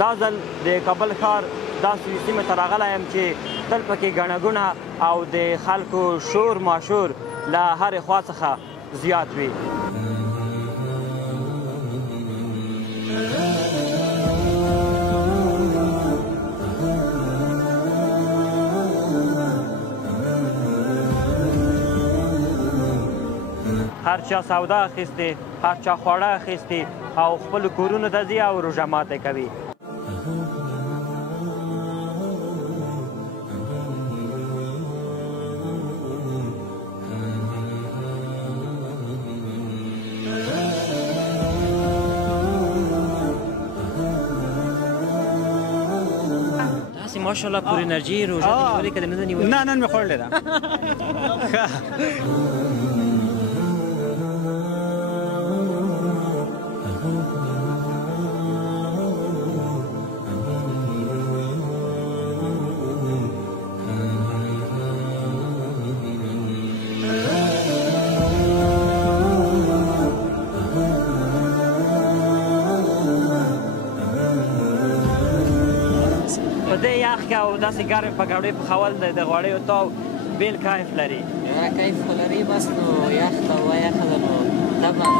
دا ځل د کابل ښار داسې سیمې ته راغلی یم چې تل پکې ګڼه ګوڼه او د خلکو شور ماشور له هرې خوا څخه زیات وي. هر چا سودا اخیستې، هر چا خواړه اخیستې او خپلو کورونو ته ځي او روژه ماتی کوي. داسې ماشاءالله پور انرژي روژه دې نیولې که دې نه ده نیولې؟ نه نن مې خوړلې ده. په دې یخ کې او داسې ګرمې پکوړې پخول د غوړیو تاو بېل کیف لري. کیف خو لري، بس نو یخ ته یخه ده نو طبعا.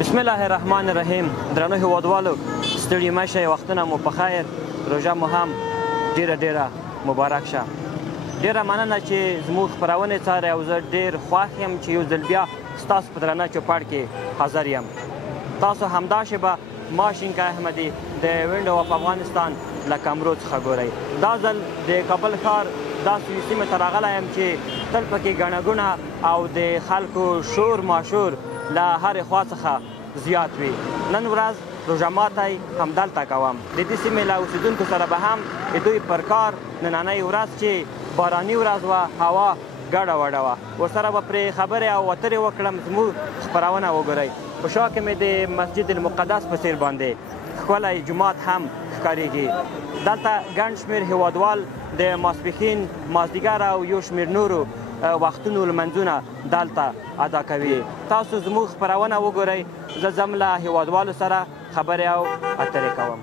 بسم الله الرحمن الرحیم. درنو هیوادوالو ستړي مه شئ، وختونه مو په خیر، روژه مو هم ډیره ډیره مبارک شه. ډیره مننه چې زموږ خپرونې څارئ او زه ډیر خوښ یم چې یو ځل بیا ستاسو په درنه چوپړ کې حاضر یم. تاسو همداسې به ما شینکه احمدي د وینډو اف افغانستان له کمرو څخه ګورئ. دا ځل د کابل ښار داسې سیمې ته راغلی یم چې تل پکې ګڼه ګوڼه او د خلکو شور ماشور له هرې خوا څخه زیات وي. نن ورځ روژه ماتی همدلته کوم. د دې سیمې له اوسېدونکو سره به هم د دوی پر کار نننۍ ورځ چې باراني ورځ وه، هوا ګډه وډه وه، ورسره به پرې خبرې او اترې وکړم. زموږ خپرونه وګورئ. په شا کې مې د مسجد المقدس په څېر باندې ښکلی جومات هم ښکارېږي. دلته ګڼ شمېر هیوادوال د ماسپښین، مازدیګر او یو شمېر نورو وختونو لمنځونه دلته ادا کوي. تاسو زموږ خپرونه وګورئ. زه ځم له هیوادوالو سره خبرې او اترې کوم.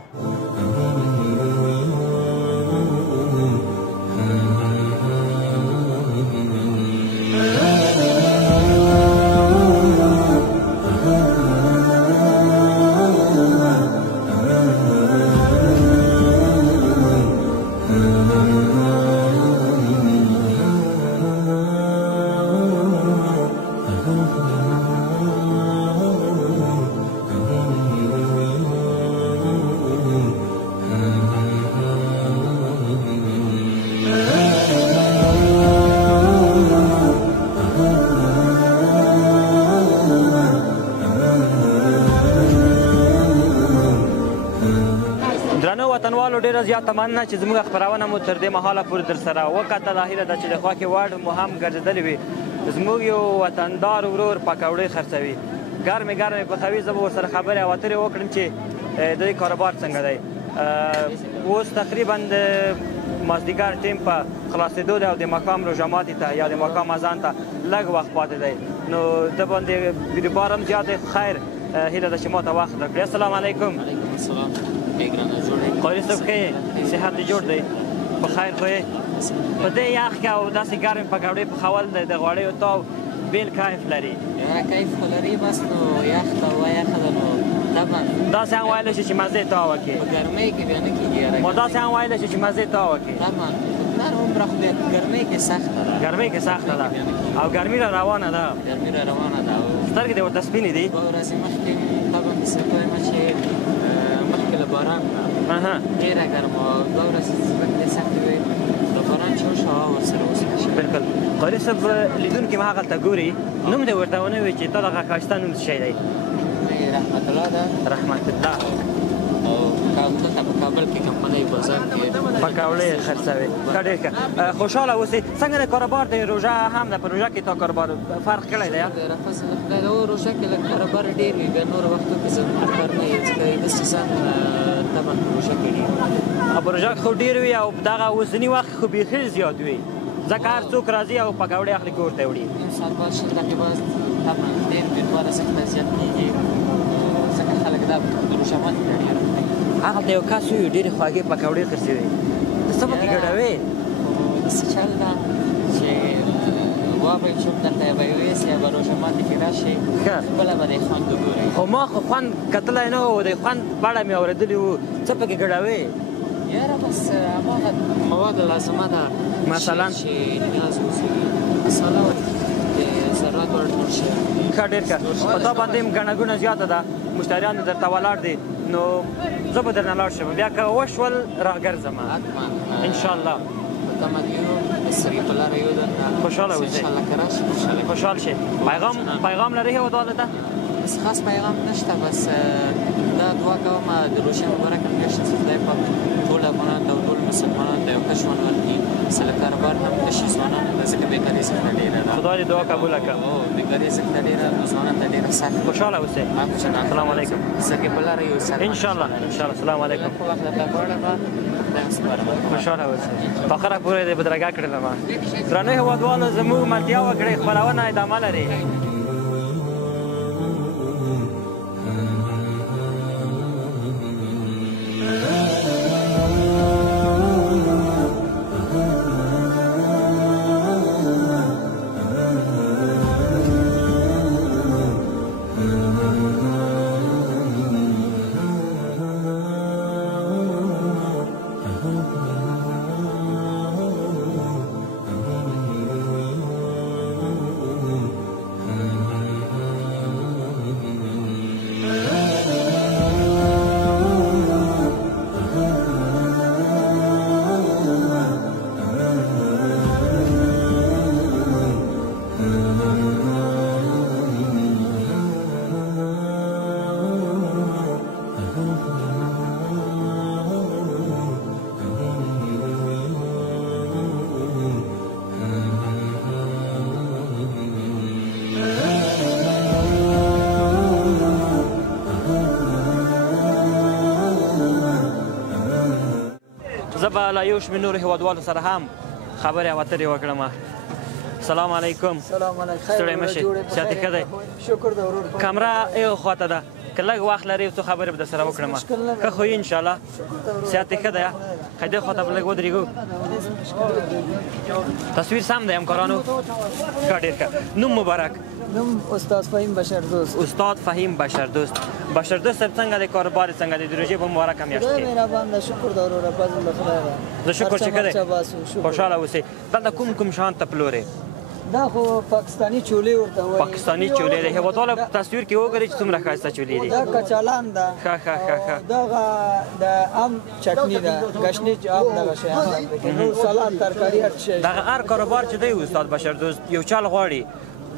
وطنوالو ډېره زیاته مننه چې زموږ خپرونه مو تر دې مهاله پورې در سره وکتل. هیله ده چې د خوا کې وړ مو هم ګرځېدلې وي. زموږ یو وطندار ورور پکوړې خرڅوي، ګرمې ګرمې پخوي. زه به ورسره خبرې او اترې وکړم چې د دې کاروبار څنګه دی. اوس تقریبا د مازدیګر ټیم په خلاصېدو دی او د ماښام روژه ماتي ته یا د ماښام اذان ته لږ وخت پاتې دی نو ده باندې بیروبار هم زیات دی خیر هیله ده چې ما ته وخت راکړي السلام علیکم علیکم السلام ګرانه جوړ یې قاري صاحب ښه یې صحت دې جوړ دی په خیر خو یې په دې یخ کې او داسې ګرمې پکوړې پخول د غوړیو تاو بیل کیف لري کیف خو لري بس نو یخ ته ویخه ده نو طبعا داسې هم ویلی شي چې مزې تا وکړي په ګرمۍ کې بیا نه کېږي ما داسې هم ویلی شي چې مزې تا وکړي طبعا نه عمره خو بیا ګرمۍ کې سخته ده ګرمۍ کې سخته ده او ګرمي را روانه ده ګرمي را روانه ده سترګې دې ورته سپینې دي 2 ورځې مخکې طبعا داسې وایم چې مخکې له باران نه ډېره ګرمه وه 2 ورځې ځمکې سختې وې د باران چې وشو هوا ورسره وسوه بالکل قاري صاحب لیدونکي ما هغلته ګوري نوم دې ورته ونه وایي چې تا دغه ښایسته نوم څه شی دی رحمت الله ده رحمت الله او دلته په کابل کې کمپنۍ بازار کې پکوړې خرڅوي ښه ډېر ښه خوشحاله اوسئ څنګه د کاروبار د روژه هم ده په روژه کې تا کاروبار فرق کړی دی فضل خدای ده روژه کې لږ کاروبار ډېر وي بیا نورو وختو کې زموږ کار نه وي ځکه د سیزن طبعا په روژه کې ډېر په روژه کې خو ډېر وي او دغه اوسني وخت خو بیخي زیات وي ځکه هر څوک راځي او پکوړې اخلي کور ته وړي انسان باید شل دقیقې طبعا ډېر بې 2 ارزښته زیات کېږي ځکه خلک دا د روژه ماتي ته ډېر هغلته یو کس وي ډېرې خوږې پکوړې خرڅوي د څه پکې ګډوې داسې چل ده چې ووایم چې درته به یې ویسي یا به روژه ماتي کې راشي بله به د خوند وګورئ خو ما خو خوند کتلی نه و د خوند په اړه مې اورېدلي وو څه پکې ګډوې یاره بس هماغه مواد لازمه ده مثلا چې نیاز وسوي مساله د ذرات ورډ شي ښه ډېر ښه په تا باندې هم ګڼه ګوڼه زیاته ده مشتریان درته ولاړ دي نو زه به درنه لاړ شم بیا که وشول راګرځم انشاءالله په تمه دې یو د سرې په لاره یو درته خوشحاله اوسئ انشاءالله که راشي خوشحال شئ پیغام لري هیوادوالو ته بس خاص پیغام نشته بس دا دعا کوم د روژې مبارکه میاشت چې خدای پاک ټول افغانان ته او ټول مسلمانانو ته یو ښه ژوند ورکړي سله کاروبار هم ښه شي ځوانانو ته ځکه بېکاري څخه ډېره ده خدای دې دعا قبوله کړه بېکاري څخه ډېره ځوانانو ته ډېره سخت خوشحاله اوسئ السلام علیکم سرګې په لاره یو سره انشاءالله السلام علیکم خو وخت درته غواړم خوشحاله اوسئ په آخره پورې دې بدرګه کړلم درنو هېوادوالو زموږ ملتیا وکړئ خپرونه ادامه لري زه به له یو شمېر نورو هېوادوالو سره هم خبرې او اترې وکړم سلام علیکم سلام علیکم ستړی مه شئ صحت ښه دی شکر د ورور کامره یو خواته ده که لږ وخت لري څو خبرې به درسره وکړم ښه خو یې انشاءالله صحت یې ښه دی ښه دې خواته به لږ ودرېږو تصویر سم دی همکارانو ښه ډېر ښه نوم مبارک نوم استاد فهیم بشردوست استاد فهیم بشردوست بشردوست صاحب څنګه دی کاروبار څنګه دی د روژې په مبارکه میاشت کې مهربان ده شکر د وروره فضل د خدای ده زه شکر چې ښه دی خوشحاله اوسئ دلته کوم شان ته پلورې دا خو پاکستانی چولې ورته وایي پاکستانی چولې دی هېوادواله تصویر کې وګورئ چې څومره ښایسته چولې دي دا کچالان ده ښه ښه ښه ښه دغه د ام چټني ده ګشنیج ام دغه شیان دي نو سلاد ترکاري هر شی دغه هر کاروبار چې دی استاد بشردوست یو چل غواړي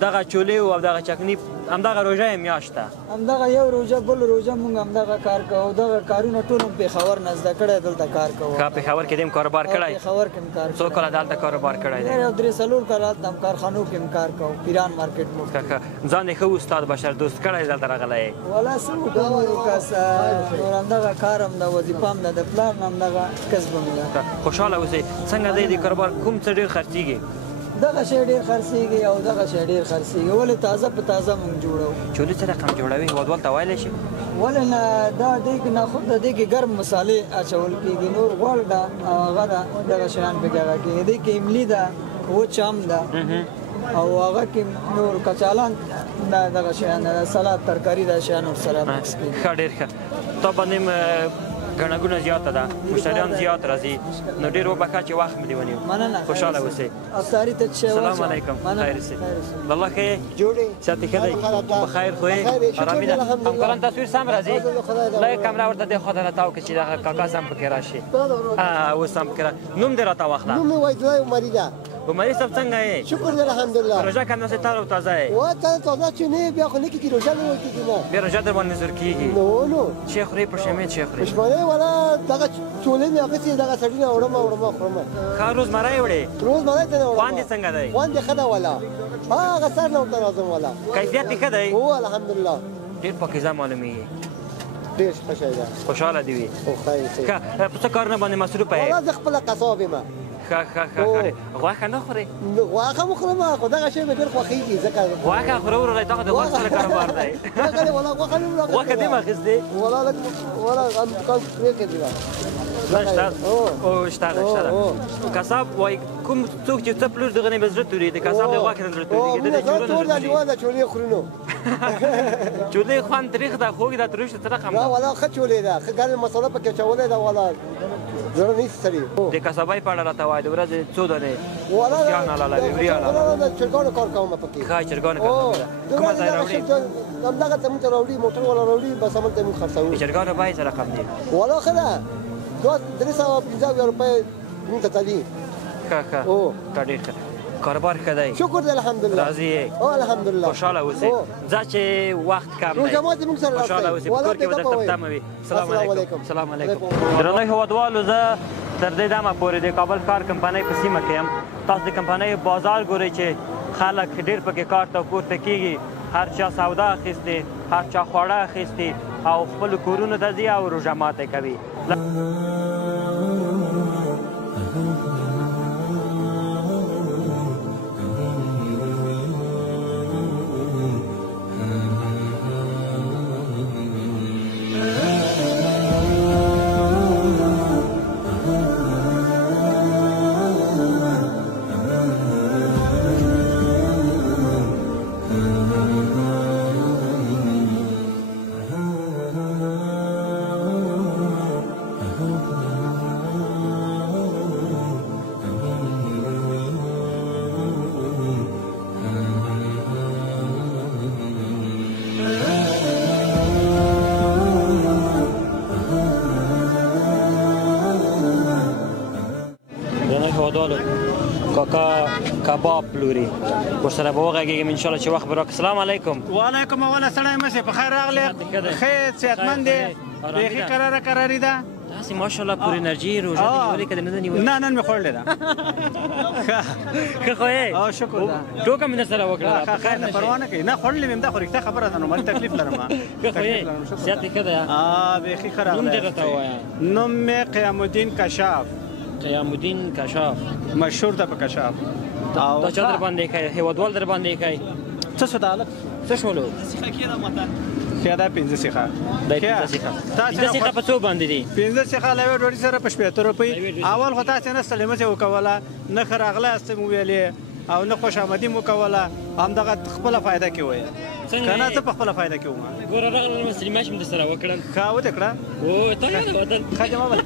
دغه چولې او دغه چکني همدغه روژه یې میاشت ده همدغه یو روژه بل روژه مونږ همدغه کار کوو دغه کارونه ټول هم پېښور نه زده کړی دلته کار کوو که پېښور کې دې هم کاروبار کړی پېښور کې هم کار څو کاله دلته کاروبار کړی دی یو 3-4 کاله هلته هم کارخانو کې هم کار کوو پیران مارکیټ مو ځان یې ښه استاد بشر دوست کړی دلته راغلی والا څه وکړو یو کس نور همدغه کار هم ده وظیفه هم ده د پلار نه همدغه کسب هم ده خوشحاله اوسئ څنګه دی د کاروبار کوم څه ډېر خرڅېږي دغه شی ډېر خرڅېږي او دغه شی ډېر خرڅېږي ولې تازه په تازه مونږ جوړوو چولې څه رقم جوړوي هیوادوال ته ویلی شي ولې نه دا دې کې نه خود د دې کې ګرم مصالې اچول کېږي نور غوړ ده او هغه ده دغه شیان پکې هغه کېږي دې کې املي ده وچ ام ده او هغه کې نور کچالان دا دغه شیان ده سلاد ترکاري دا شیان ورسره مکس کېږي ښه ډېر ښه تا باندې ګڼه ګوڼه زیاته ده مشتریان زیات راځي نو ډېر وبښه چې وخت مې دې ونیو مننه خوشحاله اوسئ افطاري ته څه سلام علیکم خیر سي والله ښه جوړې صحت ښه دی بخیر خو یې ارامي ده همکاران تصویر سم راځي لږ کمره ورته دې خواته راتاو که چې دغه کاکا سم پکې راشي اوس هم پکې نوم دې راته واخله نوم مې وایدلای عمري ده عمري صاحب څنګه یې شکر دی الحمدلله روژه که همداسې تازه او تازه یې تازه چې نه بیا خو نه کېږي روژه نه کېږي نه بیا روژه در باندې زور کېږي نو چې خورې پشمید چې خورې پشمانه والا دغه چولې مې اخیستې دغه سړي نه وړم خورم ښه روزمره یې وړې روزمره ته نه وړم خوند یې څنګه دی خوند یې ښه ده والا هغه سر نه ورته راځم والا کیفیت یې ښه دی هو الحمدلله ډېر پاکیزه معلومیږي ډېر ښه شی ده خوشحاله دې وي او ښه ښه په څه کارونه باندې مصروفه یې والا زه خپله قصاب یم ښه غوښه نه خورې غوښه مو خورم خو دغه شی مې ډېر خوښېږي ځکه غوښه خورو وروره دغه د غوښې سره کاروبار دی غوښه دې م اخیستې والا لږ والا هم دکان پرېښې دي شته او شته ده کساب وایي کوم څوک چې څه پلور دغه نه به زړه توري د کساب د غوښې نه زړه تورېږي د جوړه چولې خوري نو چولې خوند تریخ ده خوږ ده تروش څه رقم ده والا ښه چولې ده ښه ګرمه مساله پکې اچولې ده والا زړه نه سړي د کسابۍ په اړه راته وایي د ورځې څو دانې والا د چرګانو کار کوم پکې ښه چرګانو کار کومه ځای راوړي همدغه ته موږ راوړي موټر والا راوړي بس هملته موږ خرڅوو د چرګانو بیې څه رقم دي والا ښه ده 350 روپۍ موږ ته تلي ښه ډېر ښه کاروبار ښه دی شکر دی الحمدلله راضي یې الحمدلله خوشحاله اوسئ ځه چې وخت کم دی روژه ماتې موږ سره خوشحاله اوسئ په کور کې به درته تمه وي سلام علیکم درنو هیوادوالو زه تر دې دمه پورې د کابل ښار کمپنۍ په سیمه کې یم تاسو د کمپنۍ بازار ګورئ چې خلک ډېر پکې کار ته پورته کېږي هر چا سودا اخیستې هر چا خواړه اخیستې او خپلو کورونو ته ځي او روژه ماتی کوي کاکا کباب پلوري ورسره به وغږېږم انشاءالله چې وخت به راکړي سلام علیکم وعلیکم اوله سړی مشې په خیر راغلی ښه صحتمند دی بیخي قراري ده داسې ماشاءالله پورې انرژي روژه دې نیولې که دې نه ده نیولې نه نن مې خوړلې ده ښه خو یې شکر ده ټوکه مې درسره وکړه ښه خیر ده پروا نه کوي نه خوړلې مې هم ده خو رښتیا خبره ده نو مالي تکلیف لرم ښه خو یې صحت یې ښه دی بیخي ښه راغلی نوم دې راته ووایه نوم مې قیام الدین کشاف قیام الدین کشاف مشهور ده په کشاف دا چا در باندې کوي هیوادوال در باندې کوي څه شو دا هلک څه شولو ښه دا 5 سیخه دا 5 سیخه په څو باندې دي 5 سیخه له یوې ډوډۍ سره په 75 روپۍ اول خو تاسې نه ستړې مڅې وکوله نه ښه راغلاست مو ویلې او نه خوش آمدي مو کوله همدغه خپله فایده کې ویل که نه زه په خپله فایده کې وم ګوره راغلم سلیمه چې مې درسره وکړل ښه ودې کړه او ته نه وتل ښه جما به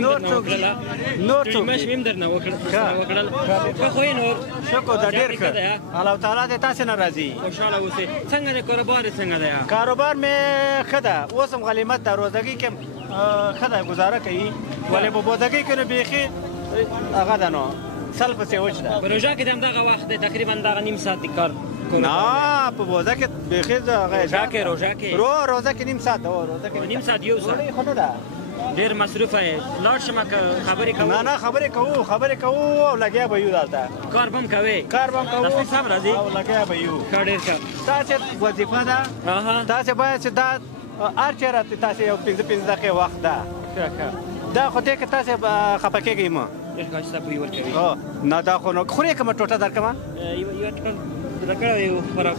نور څوک مې هم درنه وکړل خو یې نور شکر ده ډېر ښه الله تعالی دې تاسې نه راضي خوشحاله اوسئ څنګه دی کاروبار یې څنګه دی کاروبار مې ښه ده اوس هم غنیمت ده روزګۍ کې ښه ده ګزاره کوي ولې په بوزګۍ کې نو بیخي هغه ده نو سل پسې وچ ده په روژه کې د همدغه وخت دی تقریبا دغه نیم ساعت د کار نه په روژه کې بیخي روژه کې روژه کې نیم ساعت روژه کې نیم ساعت یو ساعت خو نه ده ډېر مصروفه یې لاړ شم که خبرې کوو نه خبرې کوو او لګیا به یو دلته کار به هم کوې کوو صاحب راځي او لګیا به یو ښه ډېر ښه تاسې وظیفه ده تاسې باید چې دا هر چېرې تاسې یو 5 دقیقې وخت ده دا خو دې که تاسې خفه کېږئ مه ډېر ښه چې صاحب ویور کوي نه دا خو نو خورې کومه ټوټه درکړمه یوه ټوټه درکړه یو خوراک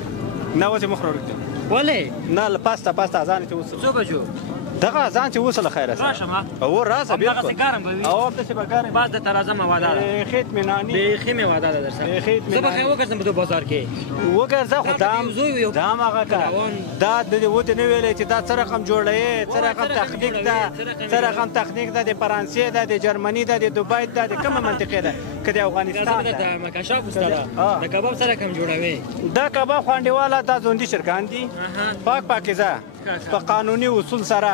نه اوس یې مخ راوړږدم ولې نه پاسته اذان چې اوس څو بجو دغه اذان چې اوس له خیره راشم او راځه همدغسې ګرم به وي او همداسې به ګرم باز درته راځم واده ده بیخي اطمیناني بیخي مې واده ده در سره زه به خیر وګرځم په دې بازار کې وګرځه خو دا هغه کار دا د دې ودې نه ویلی چې دا څه رقم جوړوي څه رقم تخنیک ده د فرانسې ده د جرمني ده د دوبۍ ده د کومه منطقې ده که د افغانستان ده د مکشاف استاده د کباب سره کم جوړوي دا کباب خوانډېواله دا ځوندي چرګان دي پاکیزه په قانوني اصول سره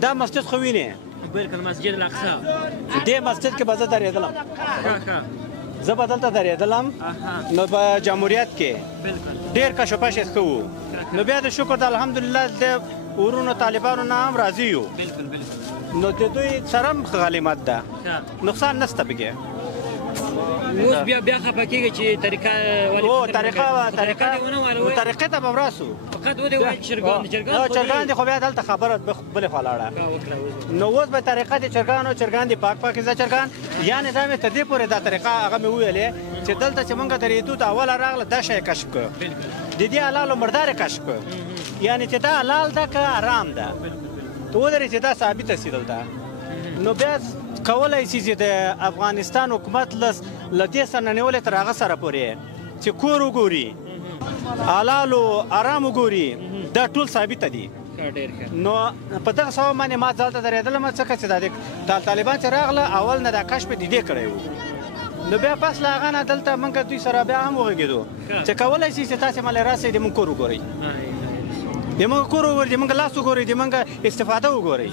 دا مسجد خو وینې بالکل مسجد الاقصی دې مسجد کې به زه درېدلم زه به دلته درېدلم نو په جمهوریت کې ډېر کشوپش یې ښه وو نو بیا د شکر د الحمدلله د ورونو طالبانو نه هم راضي یو نو د دوی سره هم ښه غلیمت ده نقصان نشته پکې اوس بیا خفه کېږي چې طریقه طریقې ته به وراسو فقط ودې وایي چرګان دي خو بیا دلته خبره بلې خوا لاړه نو اوس به طریقه د چرګان دي پاکیزه چرګان یعنې دا مې تر دې پورې دا طریقه هغه مې وویلې چې دلته چې موږ درېدو ته اوله راغله دا شی کشف کړو د دې حلالو مردار یې کشف کړو یعنې چې دا حلال ده که حرام ده ته ودرې چې دا ثابته سي دلته نو بیا کولی شي چې د افغانستان حکومت له دې سره نیولې تر هغه سره پورې چې کور وګوري حلال او حرام وګوري دا ټول ثابته دي نو په دغه سبب باندې ما ځالته درېدلم ځکه چې دا طالبان چې راغله اول نه دا کشف د دې کړی و نو بیا پس له هغه نه دلته موږ دوی سره بیا هم وغږېدو چې کولی شي چې تاسې مالې راسئ د موږ کور وګورئ د موږ کور وګورئ د موږ لاس وګورئ د موږ استفاده وګورئ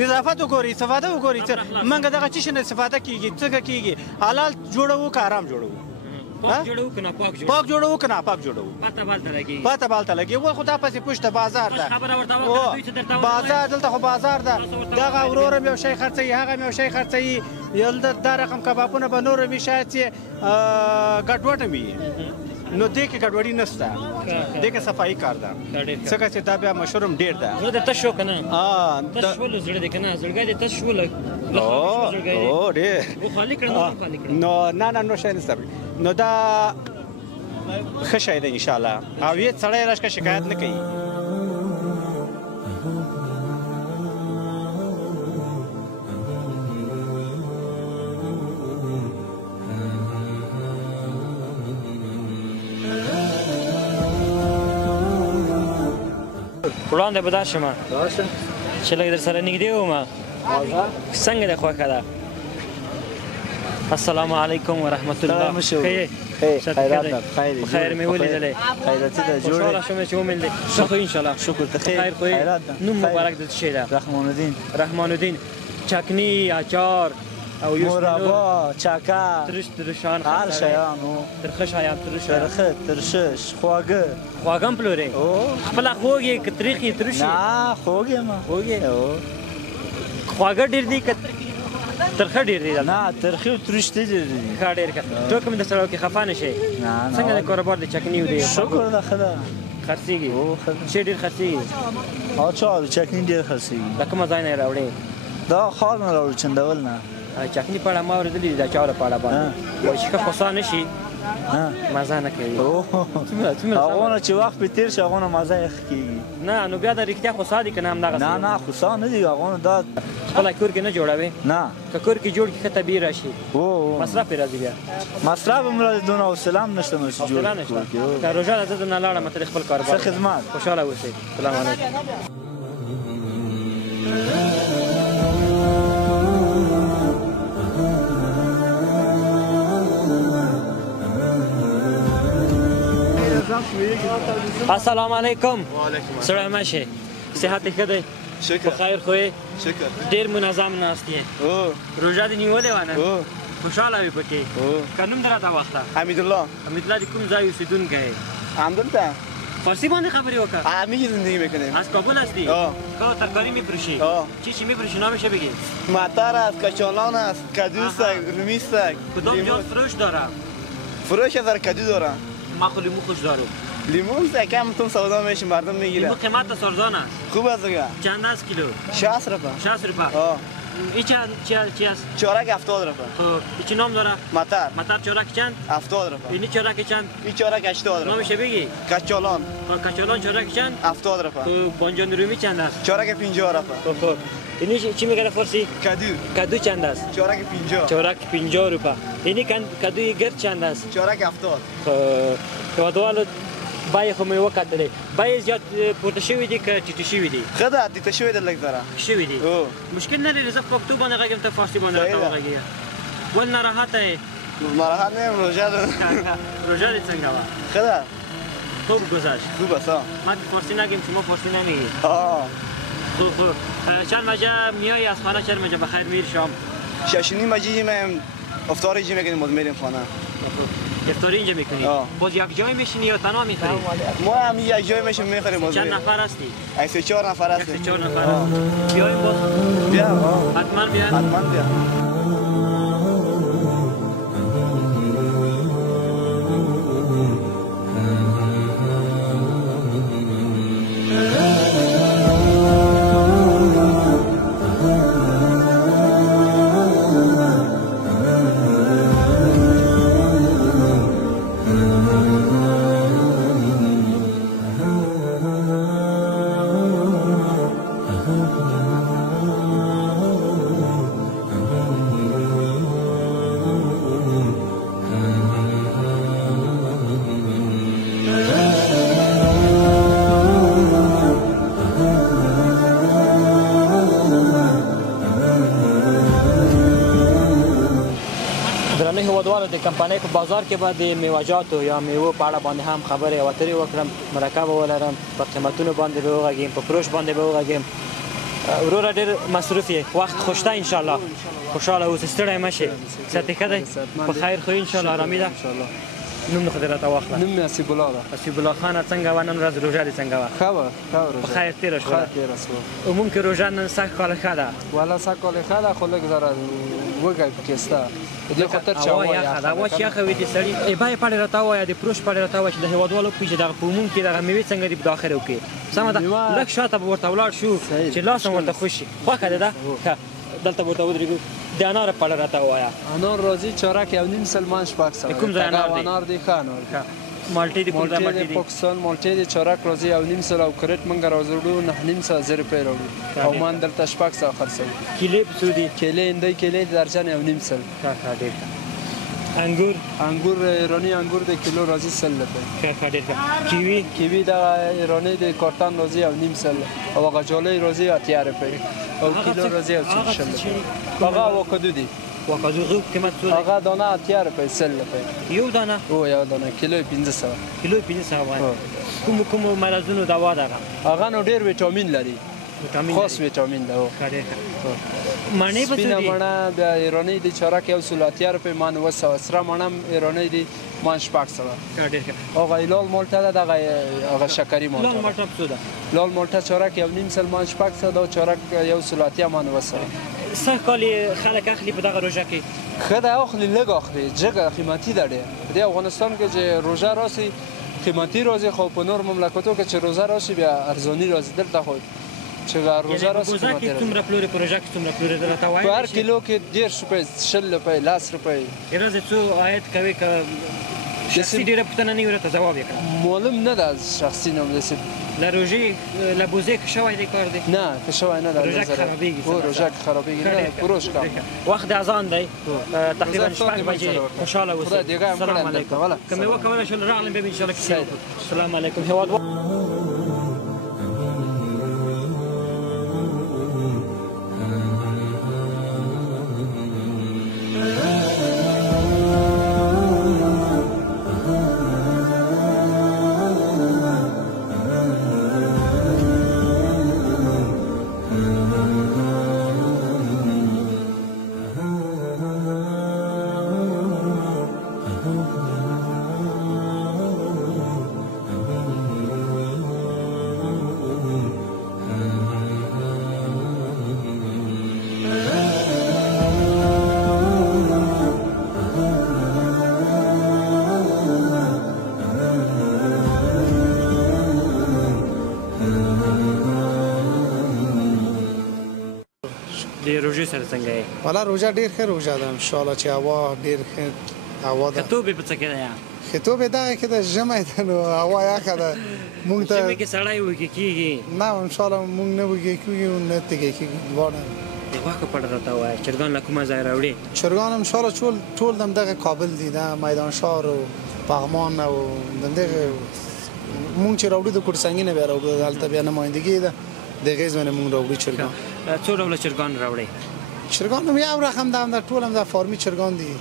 نظافت وګورئ استفاده وګورئ چې موږ دغه څه شي نه استفاده کېږي څنګه کېږي حلال جوړوو که حرام جوړوو پاک جوړوو که ناپاک جوړوو پته بالته لګي و خو دا پسې پشته بازار ده بازار دلته خو بازار ده دغه ورور هم یو شی خرڅوي هغه هم یو شی خرڅوي دا رقم کبابونه به نور هم وي شاید چې ګډوډ هم وي نو دې کې ګډوډي نشته دې کې صفایي کار ده ځکه چې دا بیا مشهور هم ډېر ده زړه دې تش شو که نه تش شول زړه دې که نه زړګی دې تش شول ډېر نو نه نو شی نشته نو دا ښه شی دی انشاءالله او هېڅ سړی راشکه شکایت نه کوي وړاندې به دا شمه چې لږ در سره نږدې ومه څنګه دې خوښه ده السلام علیکم ورحمت الله خیر مې ولیدلې خیراتي ده خوشحاله شوم چې وموندې ښه خو انشاءالله شکر ته خیر نوم مبارک د څه شی ده رحمان الدین چکنی اچار او مربا چکه ترشان هر شیانو ترخه شیان ترخه ترشش خواږه هم پلورې خپله خوږ یې که تریخ یې ترش نه خوږ یم خواږه ډېر دي که ترخه ډېر دي نه ترخي او ترش ډېر دي ښه ډېر ښه ټوکې مې درسره وکړې خفه نه شئ څنګه د کاروبار د چکني دی شکر ده ښه ده خرڅېږي څه ډېر خرڅېږي اچار چکني ډېر خرڅېږي د کومه ځای نه یې راوړې دا ښار نه راوړو چندول نه چکني په اړه ما اورېدلي دي د اچارو په اړه باندې وایي چې ښه خوسا نه شي مزه نه کوي هغونه چې وخت پې تېر شي هغونه مزه یې ښه کېږي نه نو بیا د رښتیا خوسا دي که نه همدغسې نه خوسا نه دي هغونه دا خپله کور کې نه جوړوې نه که کور کې جوړ کړي ښه طبیعي راشي مصرف یې راځي بیا مصرف هم راځي دونه حوصله هم نشته نو چې جوړ کړو که روژه ده زه درنه لاړم ته د خپل کاروبار ښه خدمت خوشحاله اوسئ سلام علیکم السلام علیکم سړی مشه صحت ښه دی شکر بخیر خو یې شکر ډېر منظم ناست یې روژه دې نیولې وه نه خوشحاله وي پکې که نوم دې راته واخله حمیدالله حمیدالله د کوم ځای اوسېدونکی یې همدلته فارسی باندې خبری وکړه همیشه زندگی میکنیم از کابل هستی؟ کار ترکاری میفروشی؟ چی چی میفروشی؟ نامش بگی مطر است، کچالان است، کدوست است، رومیست است. کدام جا فروش داره؟ فروش از کدو داره. ما خود لیمو خوش دارم لیمو کم تون سودا میشه مردم میگیره. لیمو قیمت سرزان است خوب است دیگه. چند است کیلو؟ 60 روپیه. 60 روپیه. این چی است؟ چورک 70 روپیه. خب چی نام داره؟ مطر. مطر چورک چند؟ 70 روپیه. این چورک چند؟ این چورک 80 روپیه. نامش بگی؟ کچالان. کچالان چورک چند؟ 70 روپیه. خب بانجان رومی چند است؟ چورک 50 روپیه. خب این چی میگه فارسی؟ کدو چند است؟ چورک 50. چورک 50 روپیه. این کدوی گرد چند است؟ چورک 70. خب ودوالو بای خو مې وکتلې بای زیات پورته شوی دی که ټیټه شوی دی ښه ده ټیټه شوی دی لږ ذره شوی دی مشکل نه لري زه په پښتو باندې غږیم ته فارسي باندې راته وغږېږه ول ناراحته یې ناراحت نه یم روژه ده روژه دې څنګه وه ښه ده خوب گذشت خوب است ما فارسی نگیم شما فارسی نمیگی خوب چند بجه میایی از خانه چند بجه بخیر میری شام 6:30 بجه میایم افطار اینجا میکنیم باز میریم خانه افطاری اینجا میکنی؟ باز یک جای میشینی یا تنها میخوری؟ ما هم یک جای میشیم میخوریم باز چند نفر هستی؟ 4 نفر هستیم 4 نفر بیایم باز؟ بیا حتما بیا حتما بیا د کمپنۍ په بازار کې به د میوه‌جاتو یا میوو په اړه باندې هم خبرې او اترې وکړم مرکه به ولرم په قیمتونو باندې به وغږیم په فروش باندې به وغږیم وروره ډېر مصروف یې وخت خوشته انشاءالله خوشحاله اوسې ستړی مه شې صحت یې ښه دی په خیر خو انشاءالله ارامي ده نوم مې خو دې راته واخله نوم مې حسیب الله ده حسیب الله خانه څنګه وه نن ورځ روژه دې څنګه وه ښه وه ښه په خیر تېره شوه عموم کې روژه نن سږ کال ښه ده والا سږ کال ښه ده خو لږ ذره وږی پکې شته په دې خاطر چې هوا یخه ده هوا چې یخه وي د سړي بیې په اړه راته ووایه د فروش په اړه راته ووایه چې د هېوادوالو وپوهېږي دغه په عموم کې دغه میوې څنګه دي په داخل وکړي سمه ده لږ شاته به ورته ولاړ شو چې لاس هم ورته خوش شي خوښه ده ده ښه دلته به ورته ودرېږو د انار په اړه راته ووایه انار راځي چارک 1.5 سلمان شپږ سوه کوم ځای انار دی ښه انار مالټې دي کوم ځای مالټې د پاکستان مالټې د چارک راځي 1.5 سوه او کرېټ موږ راوړو 9.5 زره روپۍ راوړو او ما دلته شپږ سوه خرڅوو کیلې په څو دي کیلې هندۍ کیلې د درجن 1.5 سل ښه ډېر انګور ایرانی انګور د کیلو راځي 100 روپۍ ښه ډېر کیوي د ایرانی د کارتن راځي 1.5 سل او هغه جالۍ راځي 80 روپۍ او کیلو راځي 100 هغه اوکادو دي اوکادو قیمت څو دی هغه دانه 80 روپۍ 100 روپۍ یو دانه یو دانه کیلو 1500 کیلو 1500 کوم مرضونو دوا ده هغه نو ډېر ویټامین لري خاص ویټامین ده مڼې په څو دي مڼه د ایرانی د چارک 180 روپۍ مان 200 سره مڼه ایرانی دی مان 600 هغه لال مالټه ده هغه شکرې مالټه لال مالټه څو ده لال مالټه چارک 1.5 سل مان 600 دا چارک 180 مان 200 سږ کال خلک اخلي په دغه روژه کې ښه ده اخلي لږ اخلي جګه قیمتي ده ډېر په دې افغانستان کې چې روژه راسي قیمتي راځي خو په نور مملکتو کې چې روژه راشي بیا ارزاني راځي دلته خو چې روژه راسي قیمتي راځي څومره پلوري په روژه کې څومره پلوري راته وایي په هر کیلو کې 10 روپۍ 20 روپۍ 10 روپۍ یوازې څو عاید کوي که شخصي ډېره پوښتنه نه وي راته ځواب یې کړه معلوم نه ده شخصي نوم داسې له روژې له بوزې که شوی دی کار دی نه که شوی نه ده روژه کې خرابېږي روژه کې خرابېږي نه فروش کار وخت د اذان دی تقریبا 6 بجې خوشحاله اوسئ السلام علیکم که مې وکولی شول راغلم بیا به انشاءالله کیسې وکړو السلام علیکم هېواد سره څنګه یې؟ والا روژه ډېر ښه روژه ده انشاءالله چې هوا ډېر ښه هوا ده. ښتوب یې په څه کې دی؟ ښتوب یې دغه کې ده، ژمی ده نو هوا یخه ده. موږ ته ژمي کې سړی وږی کېږي؟ نه انشاءالله موږ نه وږی کېږو نه تږی کېږو دواړه. د غوښو په اړه راته ووایه، چرګان له کومه ځای راوړي؟ چرګان انشاءالله ټول همدغه کابل دي، دا میدانشار و پغمان او دغه موږ چې راوړو د کوټسنګي نه بیا راوړو، هلته بیا نمایندګي ده د هغې ځای نه موږ راوړو چرګان. څو ډوله چرګان راوړئ؟ چرګان هم یو رقم ده، همدا ټول همدا فارمي چرګان دي.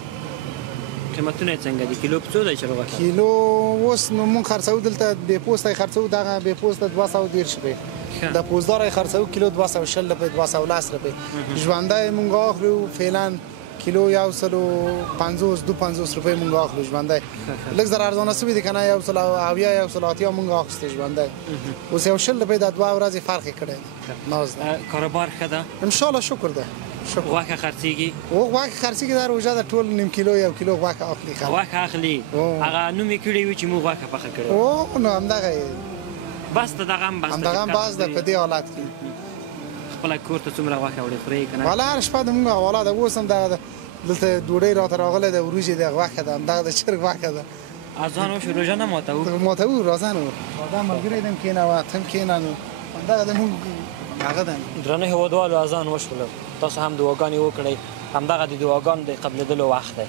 قیمتونه یې څنګه دي؟ کیلو په څو دی چرګ غوښه؟ کیلو اوس نو موږ خرڅوو دلته بې پوسته یې خرڅوو، دغه بې پوسته 210 روپۍ، د پوزدار یې خرڅوو کیلو 220 روپۍ 210 روپۍ. ژوندی یې موږ اخلو فعلا کیلو 150 روپۍ موږ اخلو ژوندی. لږ زر ارزانه شوي دي که نه 170 180 موږ اخیستی ژوندی. اوس 100 روپۍ د 2 ورځې فرق یې کړی دی. ناز ده. کاروبار ښه ده؟ انشاءالله شکر ده. غوښه خرڅېږي؟ غوښه خرڅېږي، دا روژه ده ټول نیم کیلو 1 کیلو غوښه اخلي خلک. غوښه اخلي؟ هغه نوم یې کړی وي چې موږ غوښه پخه کړې او نو همدغه یې بس ته دغه هم بس ده په دې حالت کې. خپله کور ته څومره غوښه وړې خورئ که نه؟ والا هر شپه د موږ حواله ده. اوس هم دغه دلته ډوډۍ راته راغلی ده، وریجې ده، غوښه ده، همدغه د چرګ غوښه ده. اذان وشو روژه نه ماتوو؟ ماتوو راځه نو راځه ملګری دم کښېنه ته هم کښېنه نو همدغه د موږ هغه ده. درنو هېوادوالو اذان وشولو، تاسو هم دعاګانې وکړئ. همدغه د دعاګانو د قبلېدلو وخت دی.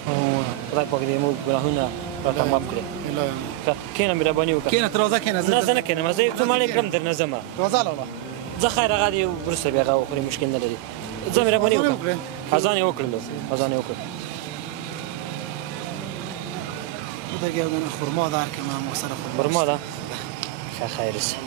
خدای پاک دې موږ ګناهونه راته معاف کړي. کښېنه مهرباني وکړه. کښېنه ته راځه کښېنه. نه زه نه کښېنم، زه یو څه مړۍ کړم درنه ځمه. راځه لاړه زه خیر هغه دې وروسته بیا هغه وخورې، مشکل نه لري. زه مهرباني وکړم. اذان یې وکړلو، اذان یې وکړ. دغه یو دانه خرما ده هرکې ما سره خرما ده؟ ښه خیر سي.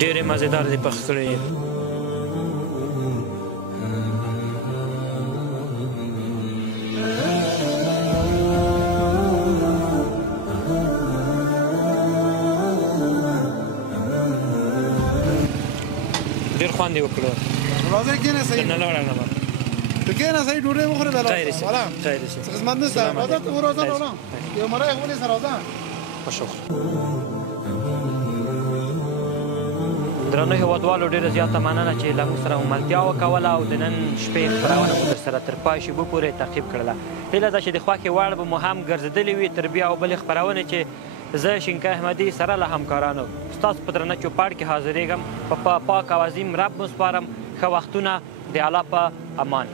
ډېرې مزېدار دي پخ کړي. ډېر خوند یې وکړو. راځئ کښېنه صحیح درنه لاړم ته کښېنه صحیح ډوډۍ وخوره بیا خیر سي خیر سي. خدمت نشته. راځه ته ورځه لاړه یو مړی ونیسه راځه. خوشو درنو هېوادوالو ډېره زیاته مننه چې له موږ سره ملتیا وکوله او د نن شپې خپرونه مو درسره تر پای شېبو پورې تعقیب کړله. هیله ده چې د خوښې وړ به مو هم ګرځېدلې وي تر بیا او بلې خپرونې چې زه شینکه احمدي سره له همکارانو ستاسو په درنه چوپړ کې حاضرېږم. په پاک او عظیم رب مو سپارم. ښه وختونه د الله په امان.